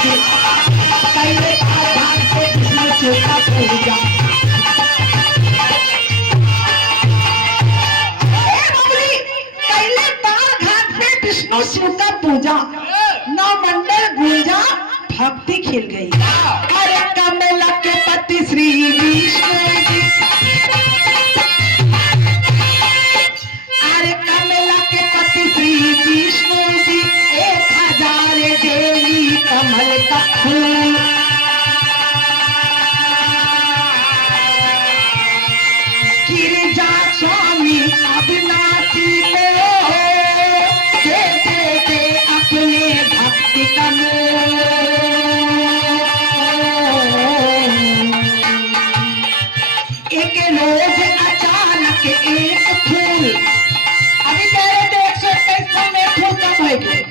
जी कैले घाट पे कृष्ण सूता पूजा। कैले घाट पे विष्णु सूता पूजा, नौ मंडल गूंजा भक्ति खिल गई। अरे कमला के पति श्री विष्णु जी, अरे कमला के पति श्री विष्णु जी 1000 देवी कमल का फूल। गिरिजा स्वामी अविनाशी को दे दे दे अपने भक्ति का मोल। एक रोज अचानक एक फूल, अभी मेरे तो 121 में फूल कम है गए,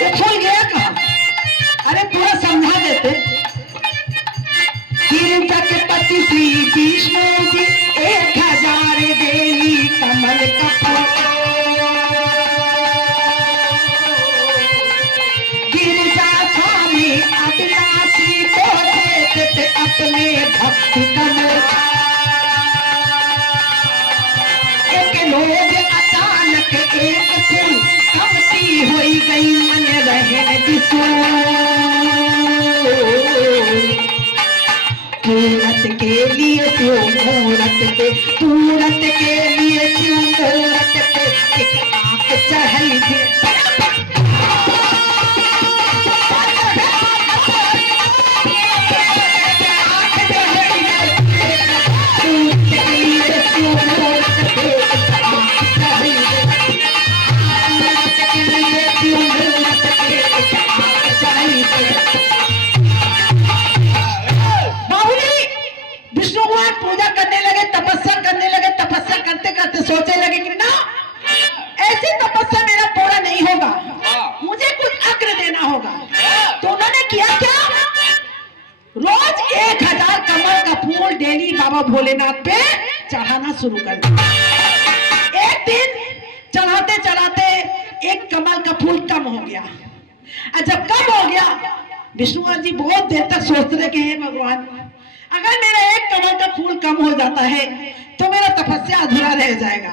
वो फूल गया कहाँ? अरे पूरा समझा देते। गिरिजा के पति श्री विष्णु जी 1000 देवी कमल का फूल। गिरिजा स्वामी अविनाशी को देते अपने भक्ति कमल। एक लोग अचानक एक फूल कमती हुई गई मन रहने दिसो। पूरत के लिए क्यों मूरत पे, पूरत के लिए क्यों मूरत पे एक आंख चढ़ाई थी। सोचने लगे कि ना ऐसी तपस्या मेरा पूरा नहीं होगा, मुझे कुछ अग्र देना होगा। तो उन्होंने किया क्या, रोज 1000 कमल का फूल डेली बाबा भोलेनाथ पे चढ़ाना शुरू कर दिया। एक दिन चढ़ाते चढ़ाते एक कमल का फूल कम हो गया। जब कम हो गया विष्णु जी बहुत देर तक सोचते रहे कि हे भगवान, अगर मेरा एक कमल का फूल कम हो जाता है तो मेरा तपस्या अधूरा रह जाएगा।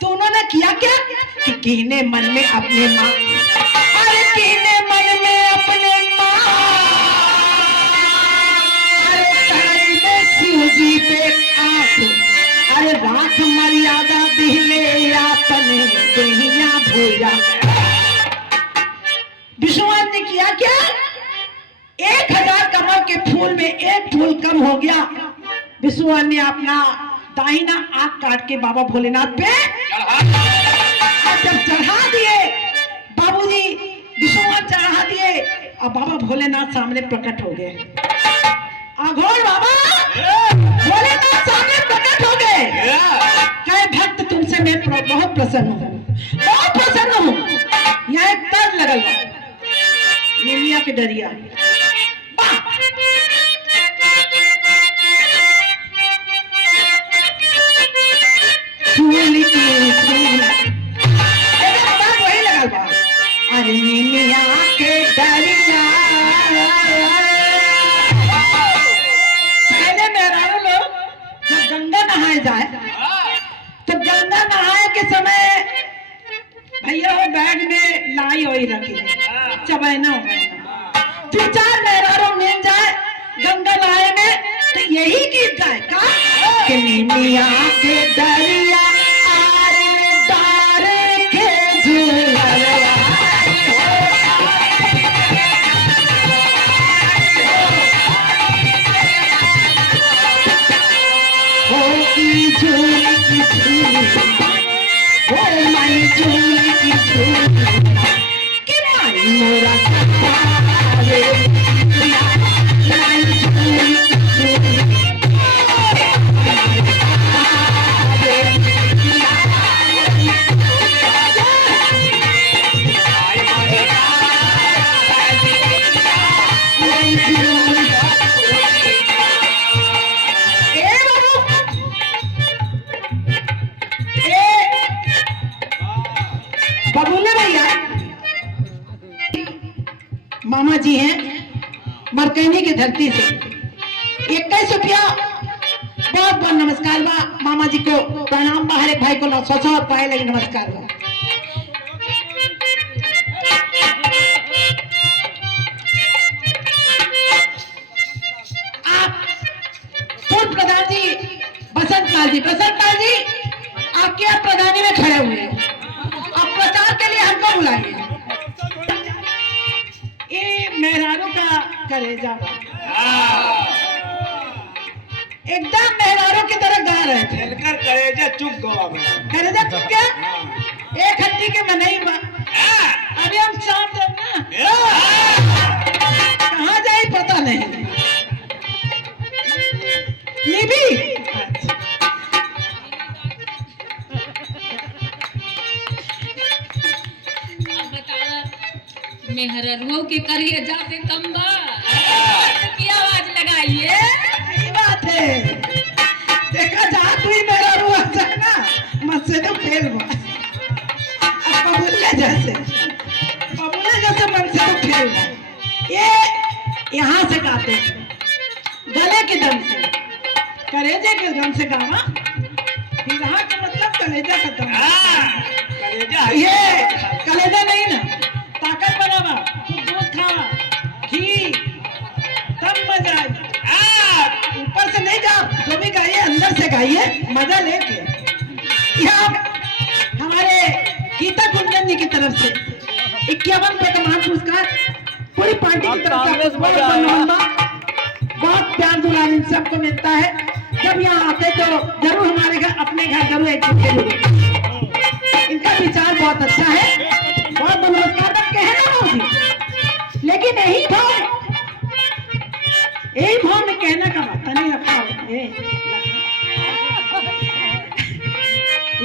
तो उन्होंने किया क्या कि कीने मन में अपने माँ, अरे कीने मन में अपने माँ, अरे शिव जी पे आंख, अरे राख मर्यादा दिले अपने दुनिया भूजा। विष्णुनाथ ने किया क्या, 1000 कमल के फूल में एक फूल कम हो गया। विष्णुनाथ ने अपना दाहिना आंख काट के बाबा भोलेनाथ पे और जब चढ़ा दिए, बाबूजी विष्णुनाथ चढ़ा दिए और बाबा भोलेनाथ सामने प्रकट हो गए। अघोर बाबा भोलेनाथ सामने प्रकट हो गए। कहे भक्त तुमसे मैं बहुत प्रसन्न हूँ, बहुत प्रसन्न हूँ। यहाँ एक तर्ज लगल निमिया के डरिया, फूल की फूल वही लगा बा, अरे निमिया के डरिया। पहले मेहरारू लोग जब गंगा नहाए जाए तो गंगा नहाए के समय भैया वो बैग में लाई हुई रखी चबैना हो, 2-4 मेहरारू मिल जाए गंगा नहाए में तो यही गीत गाए का कि निमिया के डरिया आरे डार के झूलवा हो की झूल की झूल, हो माई झूल की झूल कि माई मोरा रे माई झूल की झूल। मामा जी हैं बरकैनी की धरती से 21 रुपया बहुत बहुत नमस्कार बा। मामा जी को प्रणाम बा। हर एक भाई को 900 पाए लगे नमस्कार बा। आप पूर्व प्रधान जी बसंत लाल जी आपके आप प्रधानी में खड़े हुए हैं। आप प्रचार के लिए हमको बुलाएंगे। ये मेहरानों का कलेजा एकदम मेहरानों की तरह गा रहे थे। कलेजा चुप गवा कलेजा चुप क्या? एक हड्डी के मनई बा। अभी हम चाप देना कहाँ जाए पता नहीं। निभी मेहररुओं के करिए जाते कम बा की आवाज लगाइए। सही बात है। देखा जा तू ही मेरा रुआ जाना मत से तो फेल बा। अब बबुले जैसे मन से तो फेल बा। ये यहाँ से गाते हैं गले के दम से, कलेजे के दम से गावा। विरहा का मतलब कलेजा का दम। ये कलेजा नहीं ना, ताकत बनावा, दूध खावा, घी, तब मजा आए। ऊपर से नहीं जा, जो भी गाइए अंदर से गाइए मजा लेके। यहाँ हमारे गीता कुंदन जी की तरफ से 51 रुपए का मान पुरस्कार पूरी पार्टी की तरफ से बहुत प्यार दुलार इन सबको मिलता है। जब यहाँ आते तो जरूर हमारे घर अपने घर जरूर एक इनका विचार बहुत अच्छा है। बहुत नमस्कार तक कहना होगी, लेकिन यही भाव में कहना का बात नहीं रखा हो।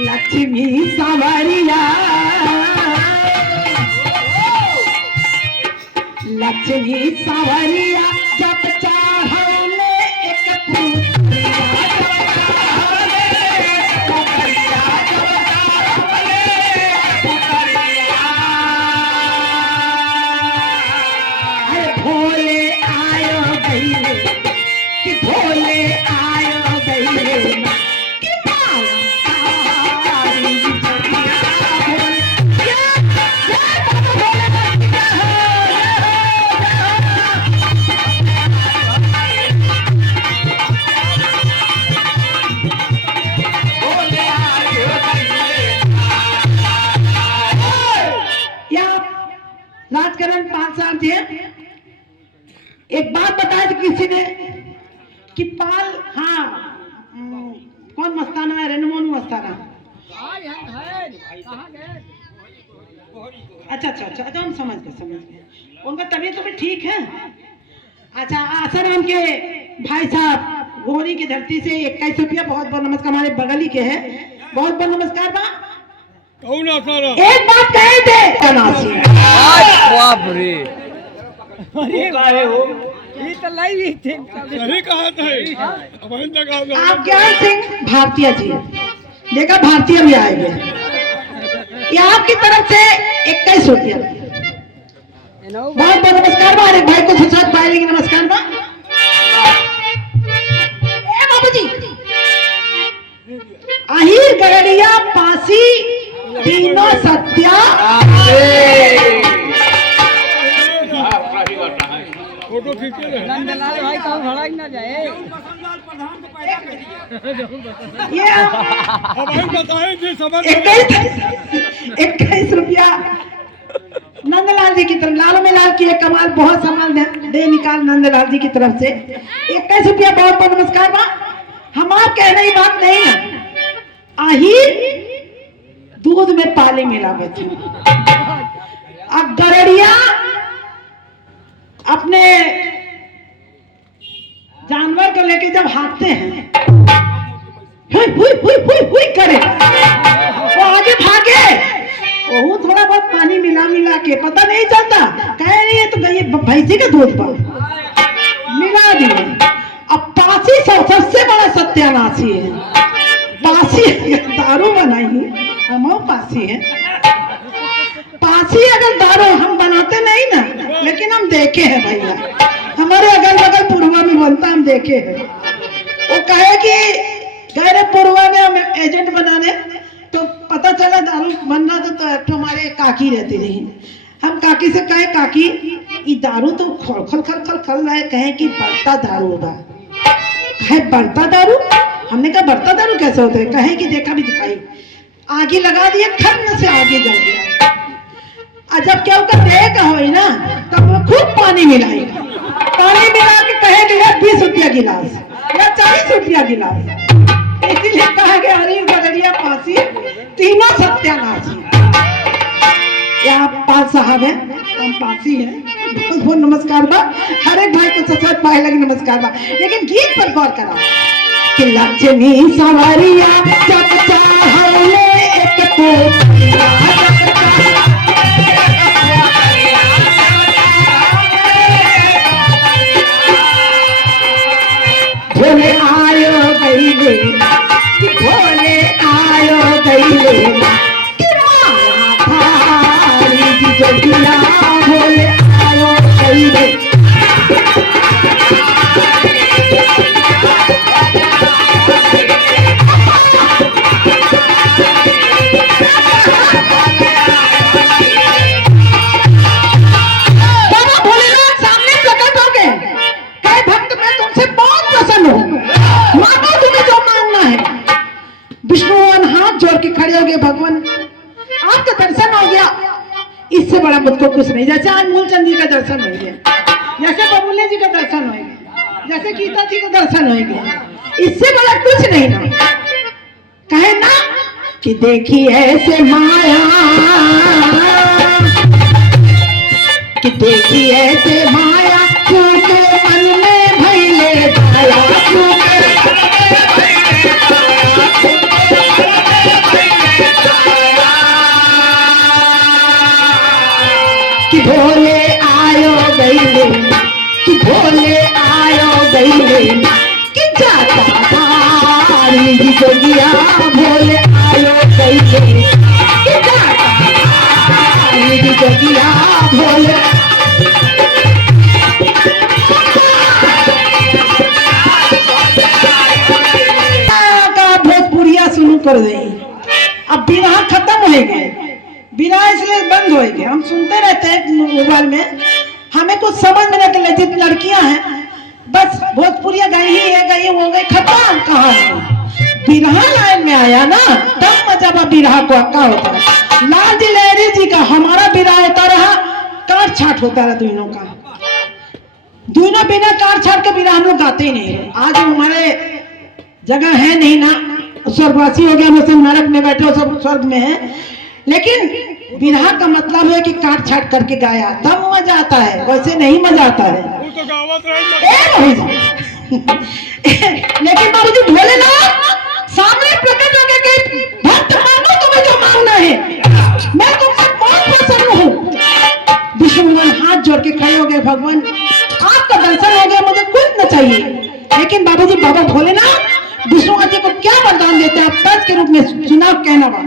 लक्ष्मी सावरिया लक्ष्मी सावरिया जब चाहले एक पुत्रिया राजकरण 5 साल थे। एक बात बताया थी किसी ने कि पाल हाँ कौन मस्ताना है रेनमोन मस्ताना। अच्छा हम समझ गए। उनका तबीयत तो भी ठीक है। अच्छा आसाराम के भाई साहब गोरी की धरती से 21 रुपया बहुत बहुत नमस्कार। हमारे बगल ही के है, बहुत बहुत नमस्कार बा। एक बात कहे थे बाप रे काहे हो ये तो लाई थी सही कहा था। आप ज्ञान सिंह भारतीय जी देखा भारतीय भी आएंगे। ये आपकी तरफ से 21 रुपया बहुत बहुत नमस्कार बा। एक भाई को सुसाद पाएंगे नमस्कार बा। बाबू जी अहिर गड़िया पासी तीनों सत्या फोटो खींचे नंदलाल भाई कहाँ भड़ा ही ना जाए। ये अब हम बताएं कि समझ 21 रुपया नंदलाल जी की तरफ लाल में लाल की एक कमाल बहुत सामान दे निकाल नंदलाल जी की तरफ से 21 रुपया बहुत बहुत नमस्कार बा। हमार कहने की बात नहीं ना आही दूध में पानी मिलावे थे। अब गरड़िया अपने जानवर को लेके जब हाथते हैं हुई करे वो आगे भागे वो थोड़ा बहुत पानी मिला के पता नहीं चलता कह रही है तो ये भैंसी का दूध पर मिला दिया। अब पासी सबसे बड़ा सत्यानाशी है। पासी दारू बनाई हम पासी है। पासी अगर दारू हम बनाते नहीं ना, लेकिन हम हम देखे हैं भैया, हमारे अगल बगल पुरवा में बनता हम देखे हैं। वो कहे कि गए रे पुरवा में हम एजेंट बनाने, तो पता चला दारू बनना तो एक हमारे काकी रहती रही। हम काकी से कहे काकी ये दारू तो खल खल खल खल खल रहा है, कहे कि बढ़ता दारू होगा। कहे बढ़ता दारू? हमने कहा बढ़ता दारू कैसे होता है? कहे कि देखा भी दिखाई, आगे लगा दिया, खन्न से आगे जल गया। और जब क्या होगा देगा हो ना, तब वो खूब पानी मिलाई, पानी मिला के कहे कि 20 रुपया गिलास या 40 रुपया गिलास। इसलिए कहा गया हरी गडरिया फांसी, तीनों सत्यानाशी। यहाँ पांच साहब है, हम पासी है, बहुत बहुत नमस्कार बा। हर एक भाई को सच पाए लगे नमस्कार बा। लेकिन गीत पर गौर करा कि लक्ष्मी सवारिया जब चाहले एक को भोले आयो गईले, भोले आयो गईले, जोगिया भोले आयो गईले। भगवान आपका दर्शन हो गया, इससे बड़ा मुझको कुछ नहीं। जैसे आज मूलचंद जी का दर्शन हो गया, जैसे बबुल्ले जी का दर्शन हो गया, जैसे गीता जी का दर्शन हो गया, इससे बड़ा कुछ नहीं ना। कहे ना कि देखी ऐसे माया, कि देखी ऐसे माया, क्योंकि मन में भइले दाया, कि भोले आयो गईले, कि भोले आयो गईले, कि जाता बारी जोगिया भोले आयो गईले, कि जाता बारी जोगिया भोले। का भोजपुरिया शुरू कर दे। अब बिना खत्म हो गए, बिना इसलिए बंद हो गए। हम सुनते रहते हैं मोबाइल में, हमें कुछ समझ में नहीं लगती। लड़कियां हैं बस भोजपुरिया गई ही है, गई हो गई, खत्म। कहा बिरहा लाइन में आया ना, तब मजा बा बिरहा को का होता है। लाल जी लहरी जी का हमारा बिरहा होता रहा, काट छाट होता रहा दोनों का। दोनों बिना काट छाट के बिरहा हम लोग गाते ही नहीं है। आज हमारे जगह है नहीं ना, स्वर्गवासी हो गया, हम नरक में बैठे हो, सब स्वर्ग में है। लेकिन बिरहा का मतलब है कि काट छाट करके गाया, तब मजा आता है, वैसे नहीं मजा आता है। लेकिन बाबूजी भोलेनाथ सामने प्रकट होकर के भक्त मांगो तुम्हें जो मांगना है, मैं तुमसे बहुत प्रसन्न हूँ। विष्णुवन हाथ जोड़ के खड़े हो गए, भगवान आपका दर्शन हो गया, मुझे कुछ न चाहिए। लेकिन बाबूजी बाबा भोलेनाथ विष्णु जी को क्या वरदान देते हैं, आप तज के रूप में चुनाव कहना बा।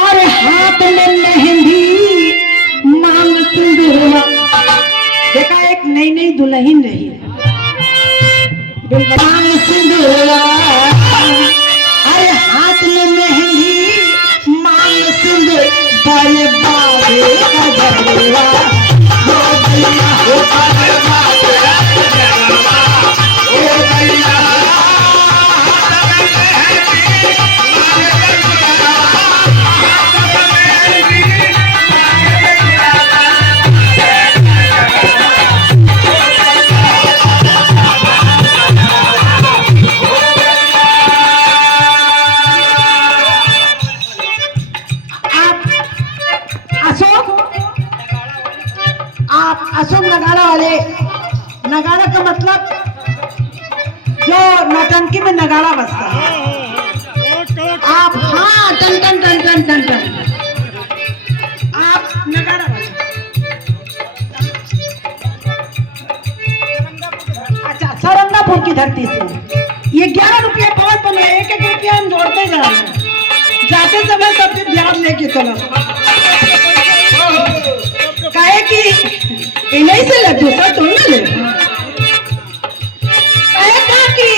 अरे हाथ में मेहंदी मांग सिंदूर, देखा एक नई नई दुल्हन रही, मांग सिंदूर। अरे हाथ में मेहंदी मांग सिंदूर, बड़े बाबे का जलवा हो गया, हो गया। अशोक नगाड़ा वाले, नगाड़ा का मतलब जो नौटंकी में नगाड़ा बजता है। आप हाँ टन टन टन टन टन टन, आप नगाड़ा बजा। गांव की धरती से। ये 11 रुपया पाँच बने, एक एक रुपया हम जोड़ते जा रहे हैं। जाते समय सबसे ब्याज लेके चलो, काहे कि इन्हीं से लड्डू सर तुम ना ले। कहा कि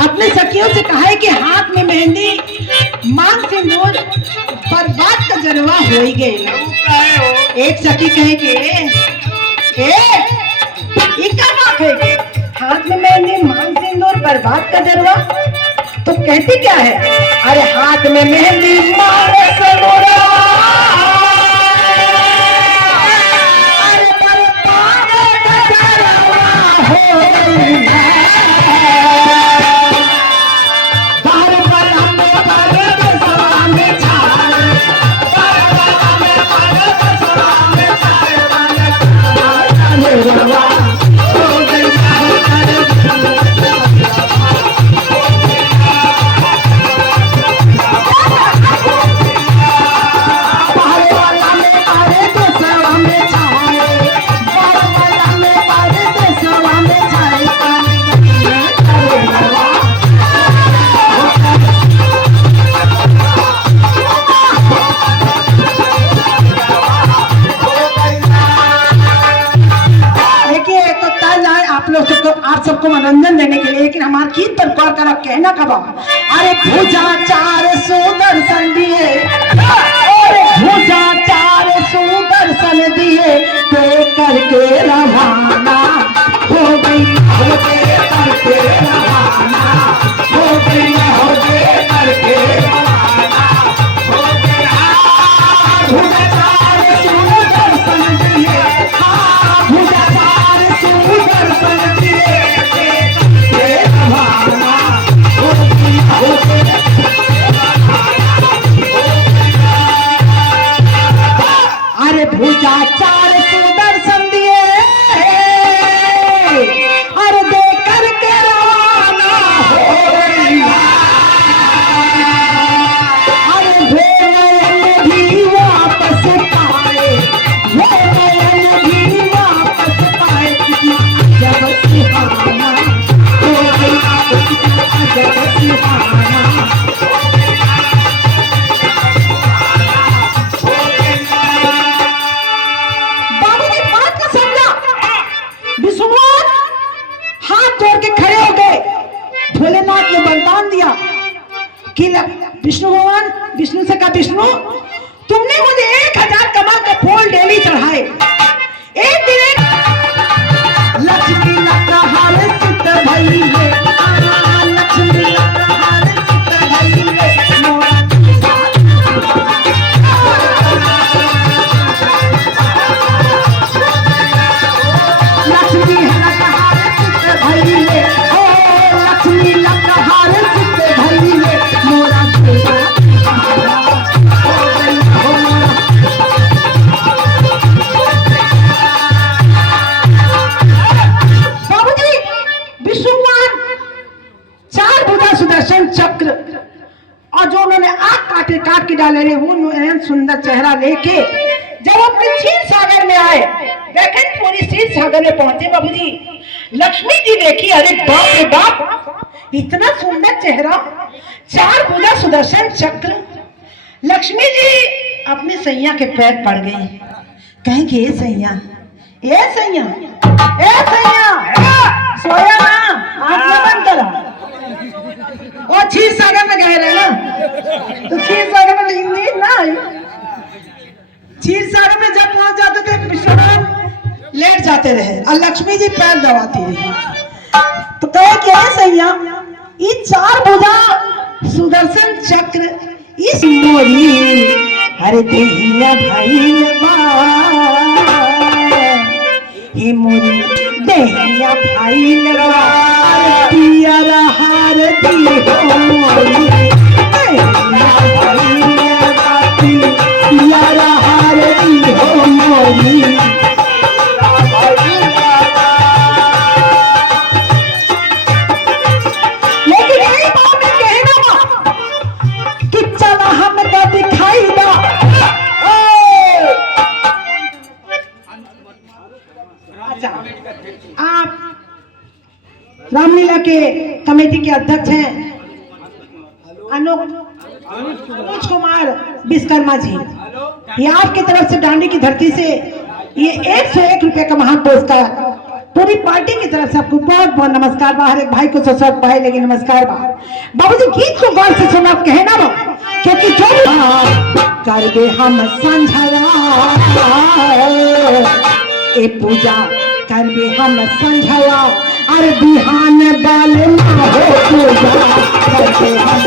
अपने सखियों से कहा है कि हाथ में मेहंदी, मांग से नोर, बर्बाद का जरवा हो ही गए। एक सखी कहे कि हाथ में मेहंदी, मांग से नोर, बर्बाद का जरवा, तो कहती क्या है? अरे हाथ में मेहंदी, मांग से नोर, अरे बर्बाद का जरवा हो गई। आप सबको मनोरंजन देने के लिए, लेकिन हमारे गीत पर गौर करो, कहना कब? अरे भुजा चार सुदर्शन दिए, अरे भुजा चार सुदर्शन दिए, देख करके रवाना हो गई, हो गए करके रवाना हो गई, हो गए करके रवाना हो गया। भुजा चार सुदर्शन दिए, भुजा चार सुदर्शन दिए, अरे भुजा चार सुदर्शन दिए, अरे दे करके रवाना हो गई। अरे वो नयन भी वापस पाए, वो नयन भी वापस पाए, जब सुहाना हो गई, जब सुहाना। भोलेनाथ ने वरदान दिया कि विष्णु भगवान, विष्णु से कहा, विष्णु तुमने मुझे 1000 कमल का फूल डेली चढ़ाए, एक दिन लक्ष्मी लकहार सिद्ध भई है, लक्ष्मी लकहार सिद्ध भई है, लक्ष्मी लकहार सिद्ध भई है, लक्ष्मी लकहार सिद्ध भई है, मोरा बाबूजी विष्णुमान चार भुजा सुदर्शन चक्र और जो उन्होंने आग काट के डाले, वो सुंदर चेहरा लेके जब अपने क्षीर सागर में आए, वैकुंठपुरी क्षीर सागर में पहुंचे बाबूजी, लक्ष्मी जी देखी, अरे बाप रे बाप, इतना सुंदर चेहरा, चार भुजा सुदर्शन चक्र। लक्ष्मी जी अपने सैया के पैर पड़ गई, कहेंगे ए सैया, ए सैया, ए सैया, सोया ना, आंखें बंद करा। वो क्षीर सागर में गए रहे ना, तो क्षीर सागर में नींद ना आई। क्षीर सागर में जब पहुंच जाते थे, विष्णुमान लेट जाते रहे और लक्ष्मी जी पैर दबाती रही। तो कहे क्या है सैया, ये चार भुजा सुदर्शन चक्र इस मोरी, अरे देहिया भाई ये मोरी देहिया भाई पिया हार दी हो मोरी, पिया हार दी हो मोरी। लेकिन यही बात है कहना कि चला हमका दिखाई दा, अच्छा आप रामलीला के कमेटी के अध्यक्ष हैं अनुज कुमार विश्वकर्मा जी। ये आपकी तरफ से दांडी की धरती से ये 101 रुपए का महान पुरस्कार पूरी पार्टी की तरफ से आपको बहुत बहुत नमस्कार बा। हर एक भाई को सशक्त भाई लेकिन नमस्कार बा। बाबूजी गीत को गौर से सुना कहना बा, क्योंकि जो कर दे हम संझरा ए पूजा कर दे हम संझरा अरे बिहान बाल ना हो पूजा कर दे हम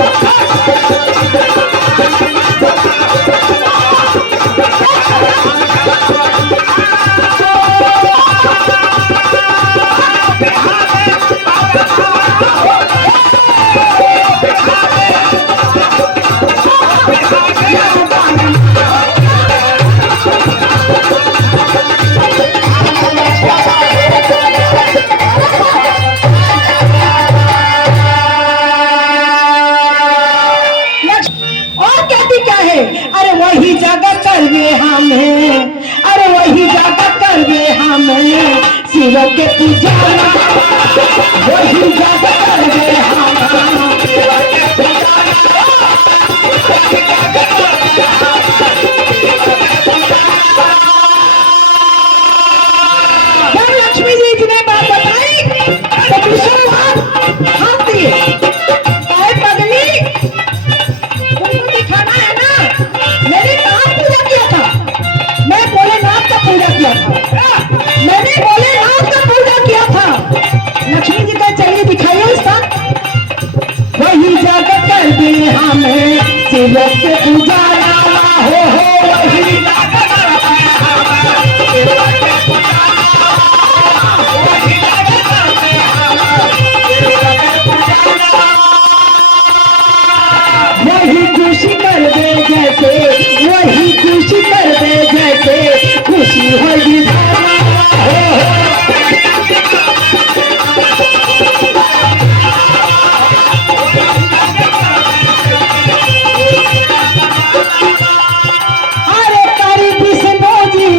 अरे वही जगह करवे हमें, अरे वही जगह करवे हमें सिरों के पूजा वही जगह करवे हमें। लक्ष्मी जी जिन्हें बात बताई तो दूसरी बात हंस दिए पगली तुमको दिखाना है ना मैंने कहाँ पूजा किया था, मैं भोलेनाथ का पूजा किया था, मैंने भोलेनाथ का पूजा किया था। लक्ष्मी जी का चलिए दिखाइए उसका वही जाकर कर दे हमें सिरक से पूजा हो वही वही खुशी कर दे जैसे वही खुशी कर दे जैसे खुशी होगी अरे करी विष्णु जी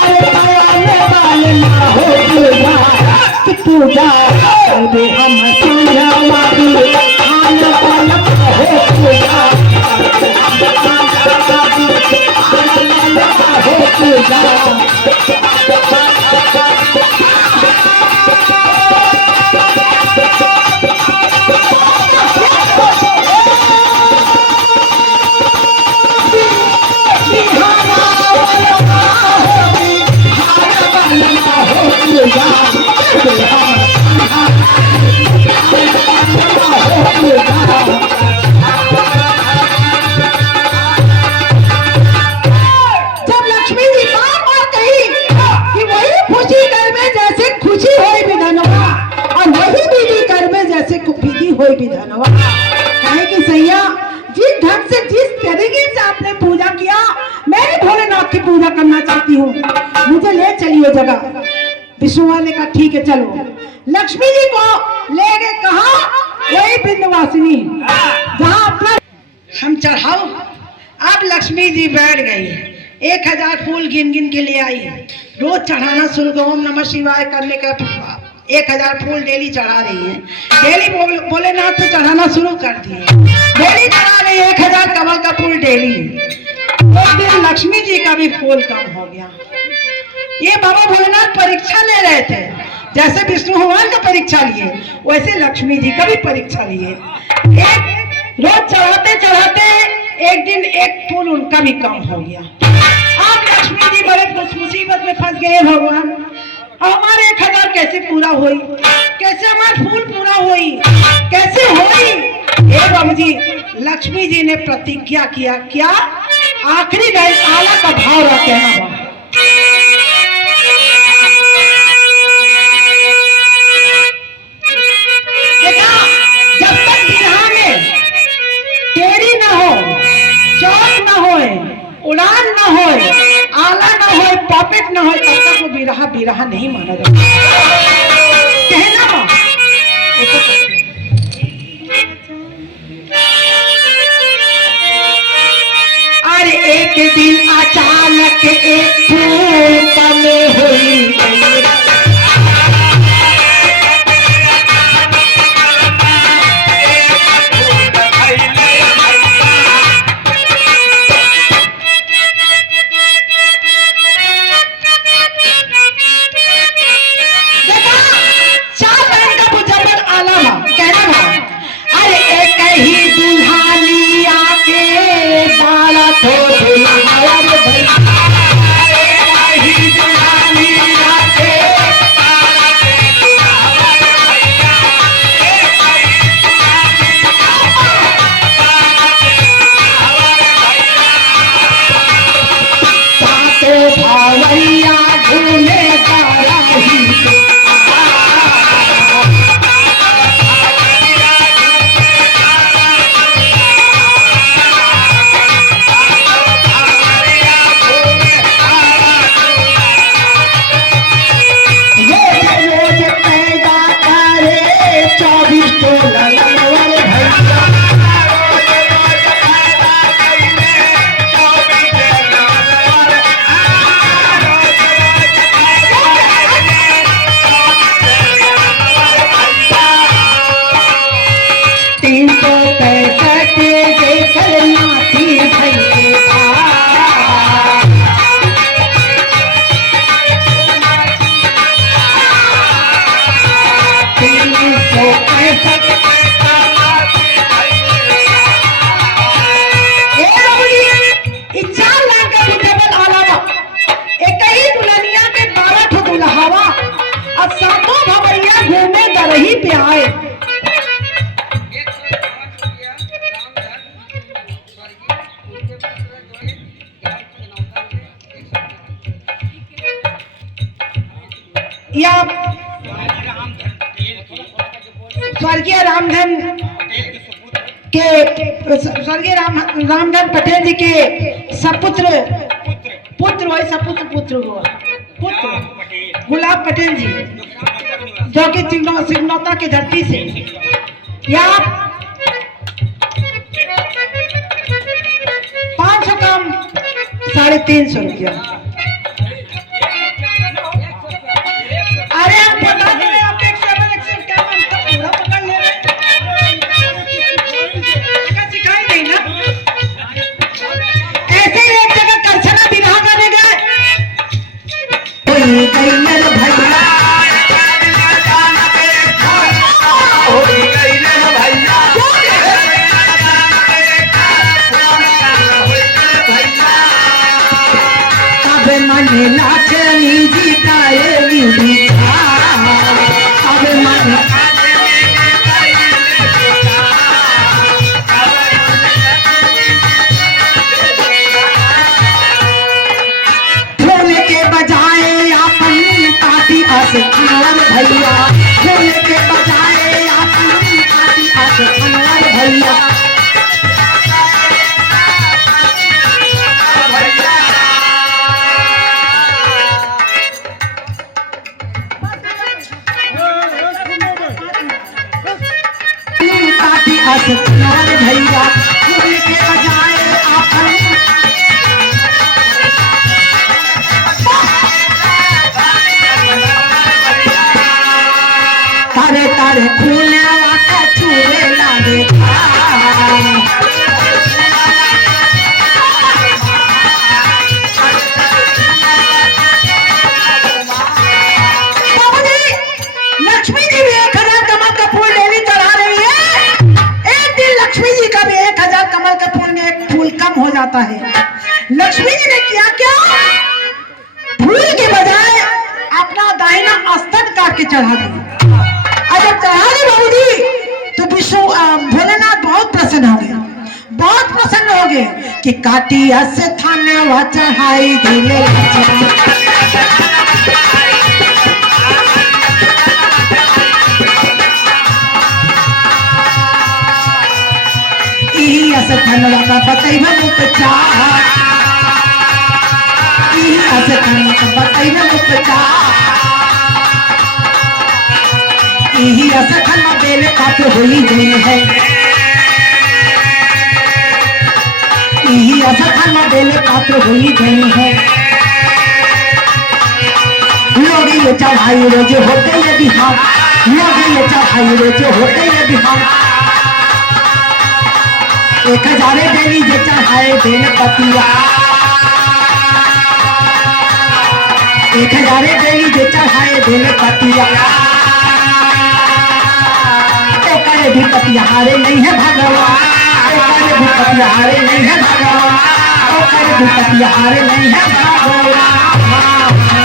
अरे पायाने वाले ना हो पूजा कि पूजा कर दे हम संध्यावादी आना वाला हो पूजा हो पूजा जब लक्ष्मी जी बार बार कही कि वही खुशी कर में जैसे खुशी होई विधनवा और वही विधि कर में जैसे विधि होई विधनवा, कहे कि सैया जिस ढंग से जिस तरीके से आपने पूजा किया मैं भी भोलेनाथ की पूजा करना चाहती हूँ, मुझे ले चलिए जगह। विष्णु ने कहा ठीक है चलो। लक्ष्मी जी को ले गए कहा वही विंध्यवासिनी जहाँ अपना हम चढ़ाओ। अब लक्ष्मी जी बैठ गई 1000 फूल गिन गिन के लिए आई, रोज चढ़ाना शुरू कर ओम नमः शिवाय करने का 1000 फूल डेली चढ़ा रही है, डेली भोलेनाथ को चढ़ाना शुरू कर दिए, डेली चढ़ा रही 1000 कमल का फूल डेली। एक दिन लक्ष्मी जी का भी फूल कम हो गया। ये बाबा भोलेनाथ परीक्षा ले रहे थे, जैसे विष्णु भगवान का परीक्षा लिए वैसे लक्ष्मी जी का भी परीक्षा लिए। रोज चढ़ाते चढ़ाते एक दिन एक फूल उनका भी कम हो गया। अब लक्ष्मी जी बड़े मुसीबत में फंस गए, भगवान हमारे 1000 कैसे पूरा हुई, कैसे हमारा फूल पूरा हुई, कैसे हुई। हे बाबू जी लक्ष्मी जी ने प्रतिज्ञा किया, क्या आखिरी लाइन आला का भाव रहा कहना बा। देखा जब तक बिरहा में टेढ़ी न हो, चौक न होए, उड़ान न होए, आला न होए, पॉकेट न होए, तब तक वो बिरहा बिरहा नहीं माना जाता। कहना बा अरे एक दिन अचानक एक फूल कम हुई या स्वर्गीय रामधन पटेल जी के सपुत्र पुत्र वही सपुत्र पुत्र हुआ पुत्र गुलाब पटेल जी जो कि सिग्नौता की धरती से या 500 कम 350 रुपया। अरे आप बता दे आप एक सेवन क्या पूरा पकड़ ले सिखाई नहीं ना। ऐसे ही एक जगह करछना विवाह करने गए मन नाचनी जी कायली अब मन फूल के बजाए अपन काटी आस खनवर भैया फूल के बजाए अपन काटी आस खनवर भैया भैया फूल के बजाए अपन तारे तारे फूल वाका चूरे लागे लक्ष्मी जी भी 1000 कमल का फूल डेली चढ़ा रही है। एक दिन लक्ष्मी जी का भी 1000 कमल का फूल में एक फूल कम हो जाता है। लक्ष्मी जी ने किया क्या फूल के बजाय अपना दाहिना अस्तर काट के चढ़ा दिया। और जब चढ़ा दी बाबूजी तो विष्णु भोलेनाथ बहुत प्रसन्न हो गए बहुत प्रसन्न हो गए कि काटी अस थाने वा चढ़ाई दिले अस खनवा का बतैबा उपचार अस खनवा का बतैबा उपचार अस खनवा बेल पात्र हुई गई है अस खनवा बेल पात्र हुई गई है। लोग ये चढ़ाई रोज होते यदि हम लोग ये चढ़ाई रोज होते यदि हम 1000 देवी जे चढ़ाए बेल पतिया 1000 देवी जे चढ़ाए बेल पतिया ओकर भी पतिया हारे नहीं है भगवान ओकर भी पतिया हारे नहीं है भगवान ओकर भी पतिया हारे नहीं है भगवान।